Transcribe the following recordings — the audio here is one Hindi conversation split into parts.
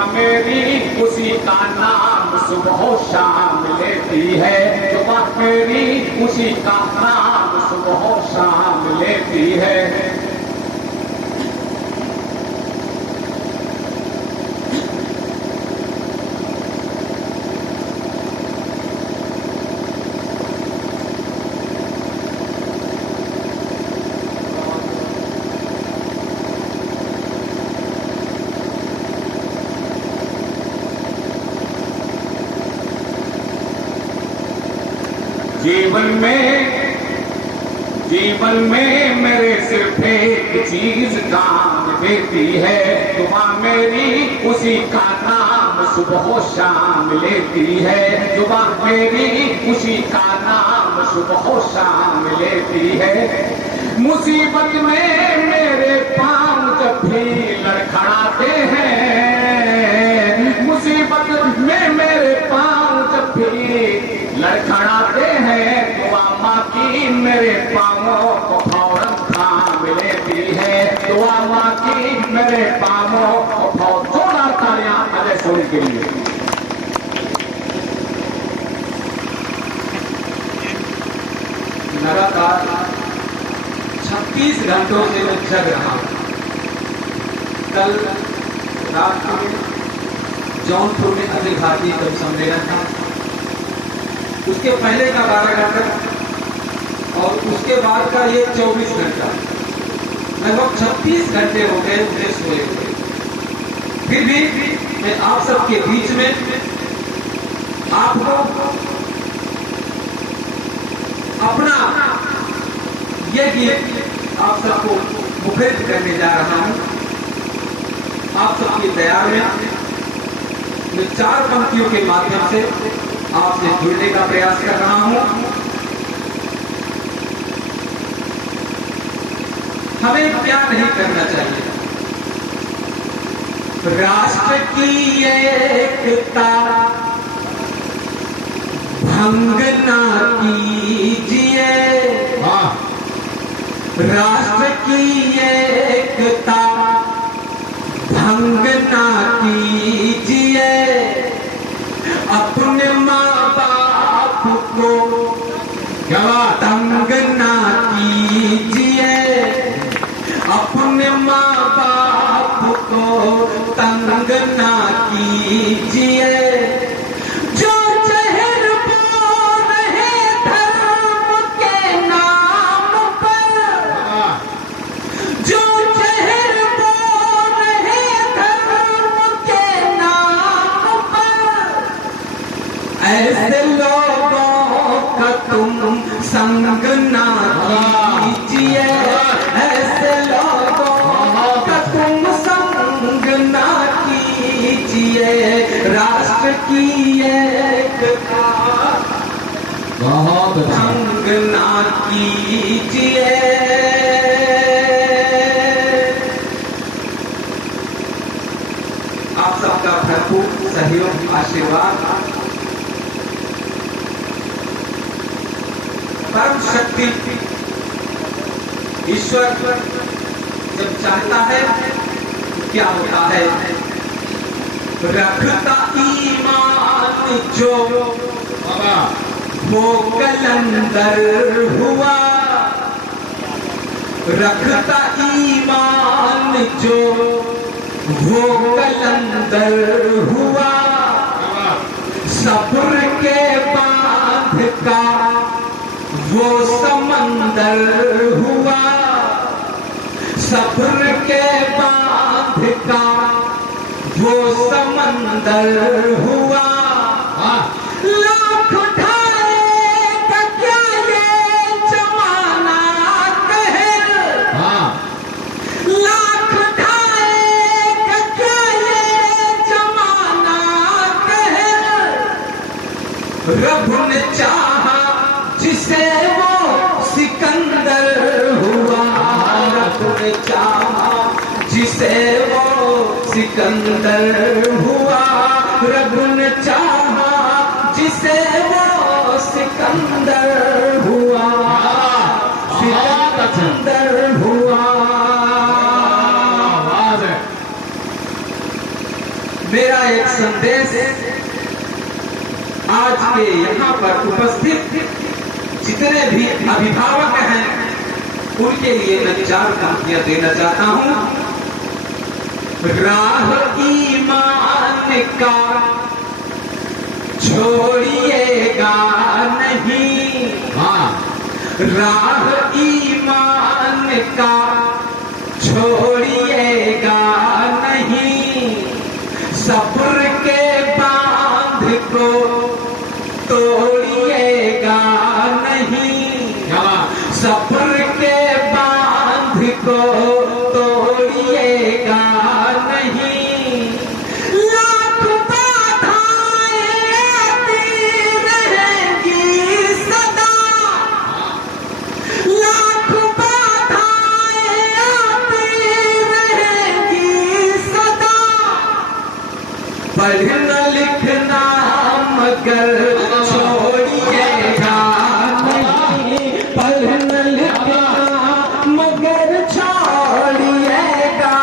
जुबां मेरी उसी का नाम सुबह शाम लेती है, जुबां मेरी उसी का नाम सुबह शाम लेती है। जीवन में मेरे सिर्फ एक चीज काम देती है, जुबां मेरी उसी का नाम सुबह शाम लेती है, जुबां मेरी उसी का नाम सुबह शाम लेती है। मुसीबत में मेरे पांव जब भी लड़खड़ाते हैं, मुसीबत में मेरे पांव जब भी लड़खड़ाते हैं, दुआ माँ की मेरे पाँवों को फौरन थाम लेती है, दुआ माँ की मेरे पाँवों को फौरन। जोरदार तालियां अजय सोनी के लिए। लगातार 36 घंटों से मैं जग रहा हूं। कल रात में जौनपुर में अखिल भारतीय कवि सम्मेलन था, उसके पहले का 12 घंटा और उसके बाद का ये 24 घंटा, लगभग 36 घंटे हो गए मुझे सोए हुए। फिर भी मैं आप सबके बीच में आपको अपना यह गीत आप सबको मुखरित करने जा रहा हूं। आप सबकी दया में मैं 4 पंक्तियों के माध्यम से आपसे जुड़ने का प्रयास कर रहा हूं। हमें क्या नहीं करना चाहिए। राष्ट्र की एकता भंग ना कीजिए, राष्ट्र की एकता भंग ना कीजिए, अपने माँ बाप को तंग ना कीजिए, अपने माँ बाप को तंग ना कीजिए। जो जहर बोल रहे धर्म के नाम पर, जो जहर बोल रहे धर्म के नाम पर, ऐसे लोगों का तुम संग ना कीजिए, ऐसे लोगों का तुम संग ना कीजिए। राष्ट्र की एकता भंग ना कीजिए। आप सबका भरपूर सहयोग आशीर्वाद। परम शक्ति ईश्वर जब चाहता है तो क्या होता है। रखता ईमान जो वो कलंदर हुआ, रखता ईमान जो वो कलंदर हुआ, सब्र के बांध का वो समंदर हुआ, सब्र के बांध का वो समंदर हुआ। लाख उठाएगा क्या ये जमाना कहे, लाख उठाएगा क्या ये जमाना कहे। रब ने चाहा जिसे वो सिकंदर हुआ, रब ने चाहा जिसे वो सिकंदर हुआ, रब ने चाहा जिसे वो सिकंदर हुआ, सिकंदर हुआ। मेरा एक संदेश आज के यहाँ पर उपस्थित जितने भी अभिभावक हैं उनके लिए मैं 4 पंक्तियां देना चाहता हूं। राह ईमान का छोड़िएगा नहीं, राह ईमान का छोड़िएगा नहीं, सब्र के बांध को तोड़िएगा नहीं, सब्र के बांध को तोड़िएगा नहीं। लाख बाधाएं आती रहेंगी सदा, लाख बाधाएं आती रहेंगी सदा, पढ़ना लिखना मगर छोड़िएगा नहीं, पढ़ना लिखना मगर छोड़िएगा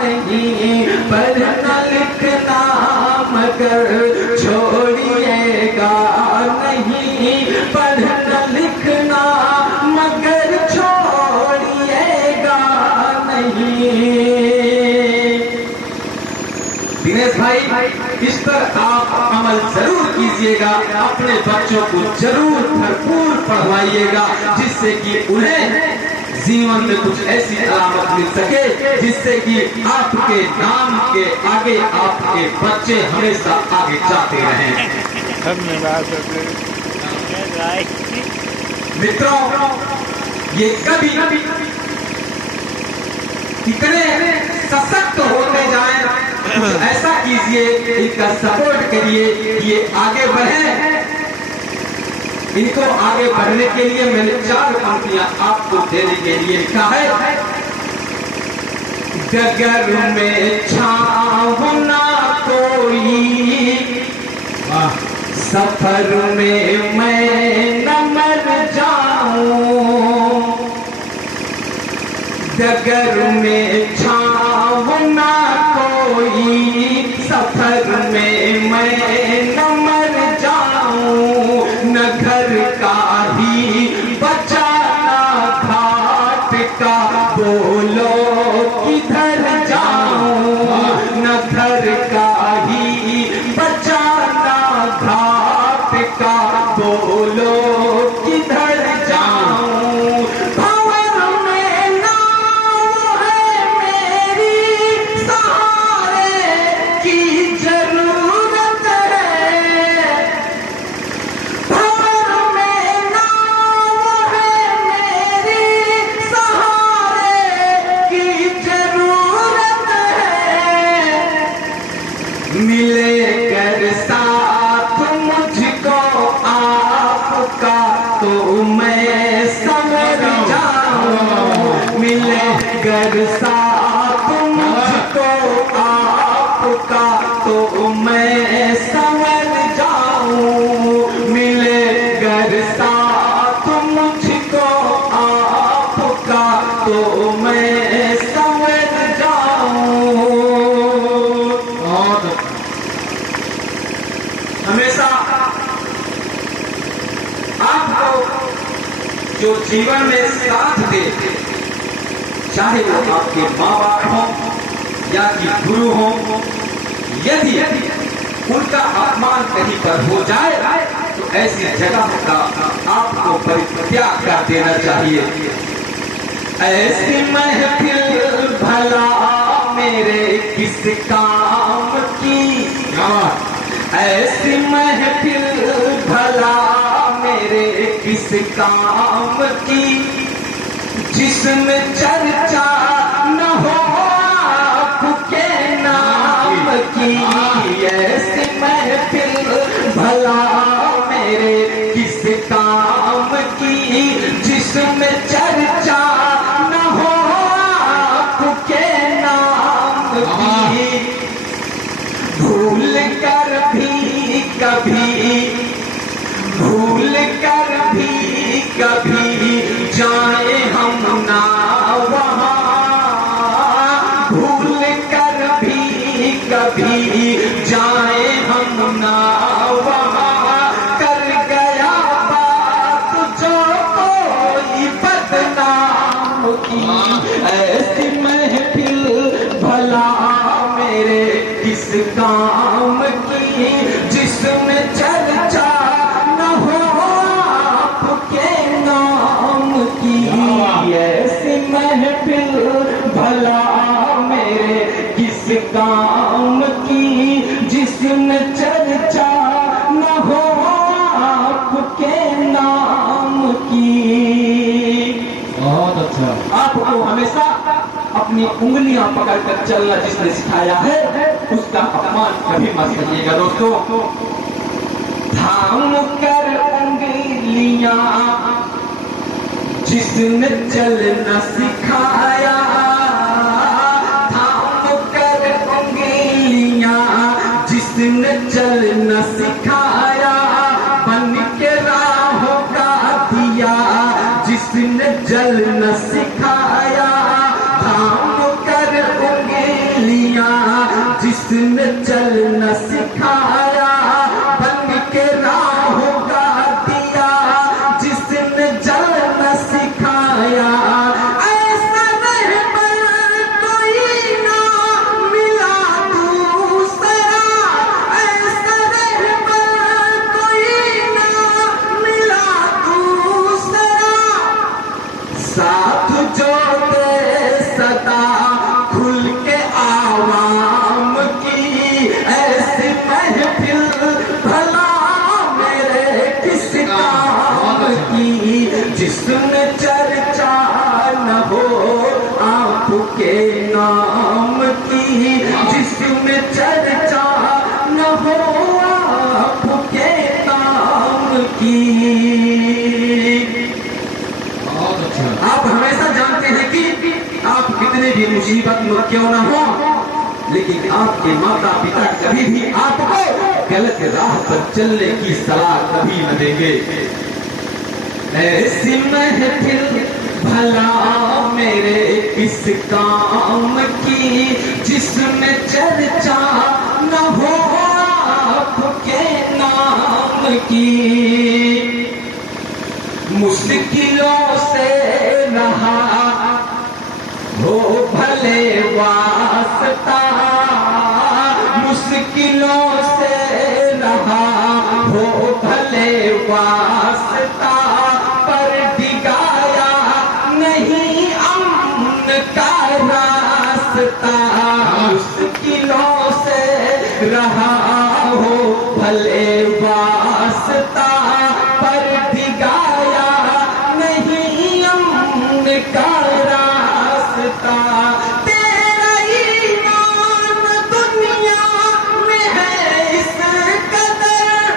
नहीं, पढ़ना लिखना मगर छोड़िएगा नहीं, पढ़ना लिखना मगर छोड़िएगा नहीं। दिनेश भाई, इस पर आप अमल जरूर कीजिएगा, अपने बच्चों को जरूर भरपूर पढ़वाइएगा, जिससे कि उन्हें जीवन में कुछ ऐसी अलामत मिल सके जिससे कि आपके नाम के आगे आपके बच्चे हमेशा आगे जाते रहें। धन्यवाद मित्रों, ये कभी इतने सशक्त होते जाएं, कुछ ऐसा कीजिए, इनका सपोर्ट करिए, ये आगे बढ़े। इनको आगे बढ़ने के लिए मैंने 4 पंक्तियां आपको देने के लिए लिखा है। डगर में छाँव ना कोई, सफर में मैं न मर जाऊं, डगर में छाँव ना कोई, सफर में मैं न मर जाऊं, न घर का ही बचाना घाट का, बोलो किधर जाऊं, न घर का ही बचाना घाट का, बोलो किधर जाऊं। भंवर में नाव है मेरी, सहारे की जरूरत है, भंवर में नाव है मेरी, सहारे की जरूरत है, मिले कर साथ मुझको आपका तो मैं संवर जाऊं, मिले कर साथ मुझको आपका तो मैं संवर जाऊं, मिले कर साथ मुझको आपका तो मैं संवर जाऊं। हमेशा आपको जो जीवन में साथ दे, चाहे वो आपके माँ बाप हों या कि गुरु हों, यदि उनका अपमान कहीं पर हो जाए तो ऐसी जगह का आपको परित्याग कर देना चाहिए। ऐसी महफिल भला मेरे किस काम की, ऐसी महफिल भला मेरे किस काम की, जिसमें चर्चा न हो आपके नाम की, ऐसी महफिल भला मेरे किस काम की, जिसमें चर्चा न हो आपके नाम की। भूल कर भी कभी, भूल कर भी कभी जाए हम ना वहाँ, भूल कर भी कभी जाए हम ना वहाँ कर गया बात जो कोई बदनाम की। ऐसी महफिल भला मेरे किस काम की जिसमें चर्चा न हो आपके नाम की। ऐसी महफिल भला मेरे किस काम की जिसमें चर्चा न हो आपके नाम की। बहुत अच्छा। आपको हमेशा अपनी उंगलियां पकड़कर चलना जिसने सिखाया है उसका अपमान कभी मत करिएगा दोस्तों। थाम कर उंगलियां जिसने चलना सिखाया, थाम कर उंगलियां जिसने चलना सिखाया, बन के राहों का दिया जिसने जलना सिखाया। थाम कर उंगलियां जिसने चलना सिखाया, बन के राहों का दिया जिसने जलना सिखाया। ऐसा रहबर कोई ना मिला दूसरा, ऐसा रहबर कोई ना मिला दूसरा, साथ जो दे सदा खुल के आवाम की। ऐसी महफिल भला मेरे किस काम की जिसमें चर्चा न हो आपके नाम की, जिसमें चर्चा न हो आपके नाम की। बहुत अच्छा। आप हमेशा जानते हैं कि आप कितने भी मुसीबत में क्यों ना हो, लेकिन आपके माता पिता कभी भी आपको गलत राह पर चलने की सलाह कभी न देंगे। ऐसी महफिल भला मेरे किस काम की जिसमें चर्चा न हो आपके नाम की। मुश्किलों से रहा हो भले वास्ता, मुश्किलों से रहा हो भले वास्ता, पर दिगाया नहीं अमन का रास्ता। मुश्किलों से रहा हो भले वास्ता, पर दिगाया नहीं अमन का रास्ता। तेरा ईमान दुनिया में है इस कदर,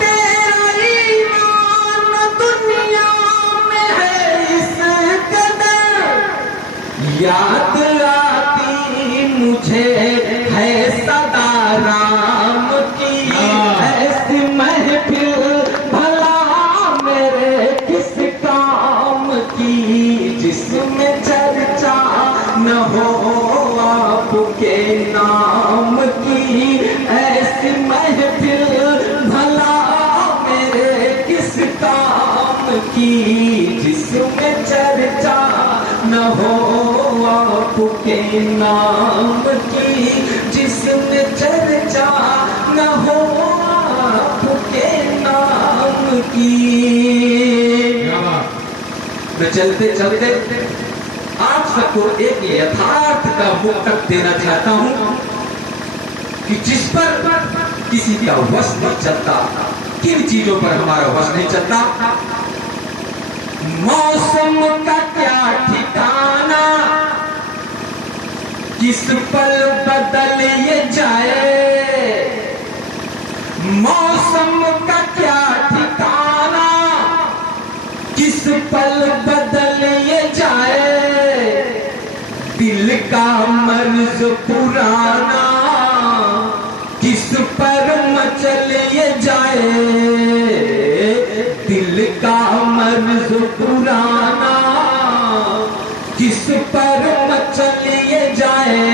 तेरा ईमान दुनिया में है इस कदर, याद आती मुझे है सदा राम की। ऐसी महफिल भला मेरे किस काम की जिसमें चर्चा न हो आपके नाम की। ऐसी महफिल भला मेरे किस काम की जिसमें चर्चा न हो आपके नाम की, जिसमें चर्चा न हो आपके नाम की। मैं चलते चलते आप सबको एक यथार्थ का मुक्तक देना चाहता हूं कि जिस पर किसी का वश नहीं चलता, किन चीजों पर हमारा वश नहीं चलता। मौसम का क्या ठिकाना, किस पल बदल ये जाए। मौसम का क्या ठिकाना, किस पल बदल ये जाए। दिल का मर्ज पुराना किस पर मचल ये जाए। दिल का मर्ज पुराना किस पर मचल ये जाए।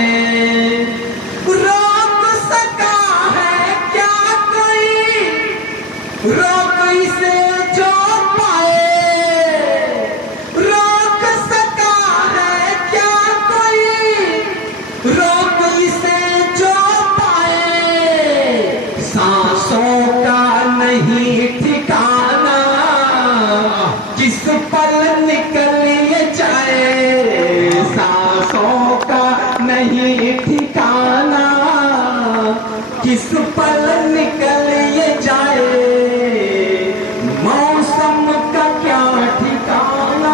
किस पल निकल ये जाए मौसम का क्या ठिकाना।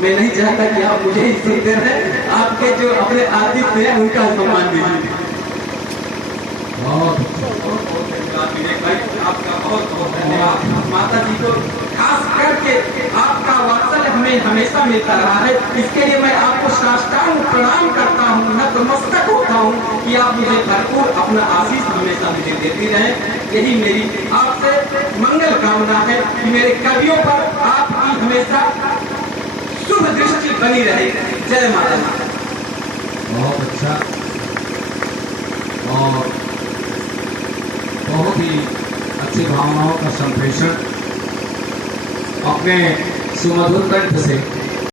मैं नहीं चाहता कि आप मुझे ही सुनते रहे, आपके जो अपने आदित्य हैं उनका सम्मान दीजिए। बहुत धन्यवाद विवेक भाई, आपका बहुत बहुत धन्यवाद। माता जी को खास करके आपका वात्सल्य हमें हमेशा मिलता रहा है, इसके लिए मैं आपको साष्टांग प्रणाम करता हूँ, नतमस्तक होता हूँ कि आप मुझे भरपूर अपना आशीष हमेशा मुझे देती रहें। यही मेरी आपसे मंगल कामना है कि मेरे कवियों पर आपकी हमेशा शुभ दृष्टि बनी रहे। जय माता दी। बहुत अच्छा और बहुत ही अच्छी भावनाओं का संप्रेषण अपने सुमधुर कंठ से